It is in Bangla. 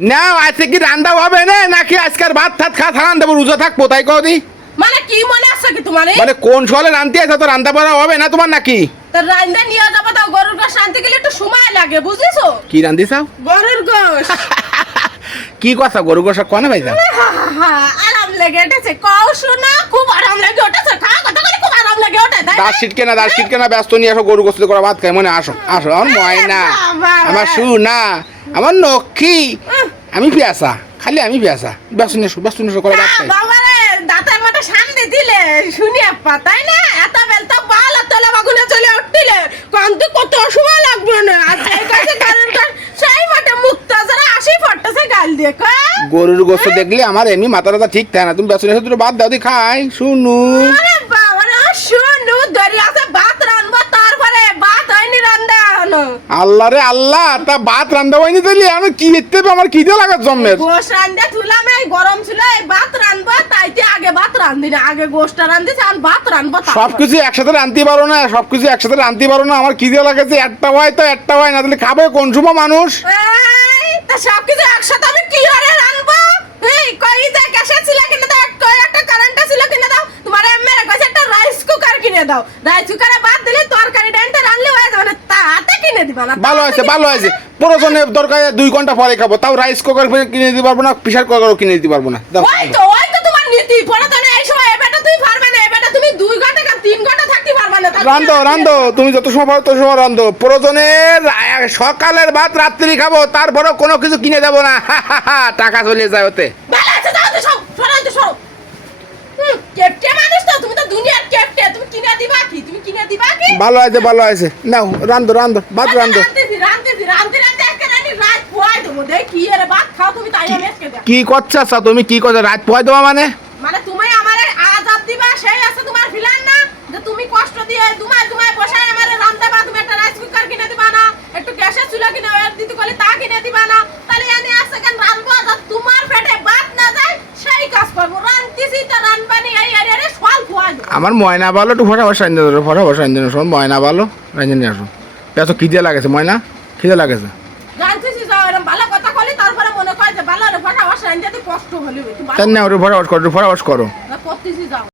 না আজকে কি রান্না হবে না নাকি আজকের ভাত ঠাত খাওয়ান দেবো রোজা থাকবো তাই কদি মানে কি মনে আছে কি তোমার মানে কোন সলে রান্তি আছে তো রান্না বাড়া হবে না তোমার নাকি তো রান্দা নিয়ে যাবো তো গরুর গোশ আনতে গেলে একটু সময় লাগে বুঝিছো কি রান্ধি চাও গরুর গোশ কি কথা গরু গোসা কনে ভাই যাও আরাম লেগে উঠেছে কও শোনা খুব আরাম লেগে উঠেছে খাওয়া কথা করে খুব আরাম লেগে ওঠে তাই দাস শিটকে না ব্যস্ত নিয়ে আসো গরু গোস্ত করে ভাত খাই মনে আসো আসো আমার ময়না আমার শুনা আমার নক্ষী আমি পিয়াসা খালি আমি পিয়াসা ব্যস্ত নিয়ে এসো করে ভাত খাই বাবারে দাঁতের মতো সামনে দিলে শুনি আপা তাই না এত বেল তো বালা তোলে বাগুনে চলে উঠতিলে কান্তি কত সময় লাগবে না আজ এই কাছে গালের কাছে সেই মাঠে মুক্তা যারা 80 ফটছে গাল দিয়ে গরুর গোস্ত দেখলে আমার এমনি মাথাটা ঠিক থাকে না তুমি ব্যস্ত নিয়ে এসো দুটো ভাত দাও দি খাই শুনু আরে বাবারে শুনু দরি আছে ভাত রান্না তারপরে ভাত হয়নি রান্না হলো আল্লাহ রে আল্লাহ তা ভাত রান্না হয়নি তাইলে আমি কি দেখতে আমার খিদে লাগার জন্মের গোশ রান্দে তুলাম এই গরম ছিল এই ভাত রানবো তাইতে আগে ভাত রান্ধি না আগে গোশটা রান্ধিছি আর ভাত রানবো সবকিছু একসাথে রানতে পারো না সবকিছু একসাথে রানতে পারো না আমার খিদে লাগাছে একটা হয় তো একটা হয় না তাহলে খাবে কোন সময় মানুষ এই তা সবকিছু একসাথে আমি কি করে রানবো এই কই যে গ্যাসে ছিল কিনে দাও কই একটা কারেন্ট ছিল কিনে দাও তোমার এমএর কাছে একটা রাইস কুকার কিনে দাও রাইস কুকারে ভাত দিলে তরকারি ডান্তে রান্নলে হয়ে যাবে না তাতে কিনে দিবা না ভালো আছে প্রয়োজনে দরকার 2 ঘন্টা পরে খাবো তাও রাইস কুকার কিনে দিতে পারবো না প্রেসার কুকারও কিনে দিতে পারবো না ওই তো তোমার নীতি পরে তো এই সময় এবারে তুই পারবে না এবারে তুমি 2 ঘন্টা বা 3 ঘন্টা থাকতে পারবে না রান্ধো তুমি যত সময় পারো তত সময় রান্ধো প্রয়োজনে সকালের ভাত রাত্রি খাবো তারপরেও কোনো কিছু কিনে দেবো না টাকা চলে যায় ওতে ভালো আছে যাও তো সব সরাই তো সব কেপটে মানুষ তো তুমি তো দুনিয়ার কেপটে তুমি কিনে দিবা কি ভালো আছে নাও রান্ধো ভাত রান্ধো রান্ধতে একটা রানি রাত পোয়াই দেবো দেখ কি এর ভাত খাও তুমি তাই আমি আজকে দেখ কি করছো তুমি কি করছো রাত পোয়াই দেওয়া মানে তুমি আমারে আজাদ দিবা সেই আছে তোমার ফিলান না যে তুমি কষ্ট দিয়ে দুমায় বসায় আমারে রান্ধতে বা তুমি একটা রাইস কুকার কিনে দিবা না একটু গ্যাসের চুলা কিনে ওর দিতে কইলে তা কিনে দিবা না তাহলে এনে আছে কেন রান্ধবো আর তোমার পেটে ভাত না যায় সেই কাজ করব রান্তিছি তো রানবানি এই আরে সওয়াল পোয়াই দেবো আমার ময়না ভালো একটু ফটাফট রান্ধে শোন ময়না ভালো রান্ধে নিয়ে আসো এত খিদে লাগেছে ময়না খিদে লাগেছে রান্তিছি যাও এরকম ভালো কথা কইলে তারপরে মনে কয় যে ভালো রে ফটাফট রান্ধতে কষ্ট হলে তাই না ফটাফট করো করতেছি যাও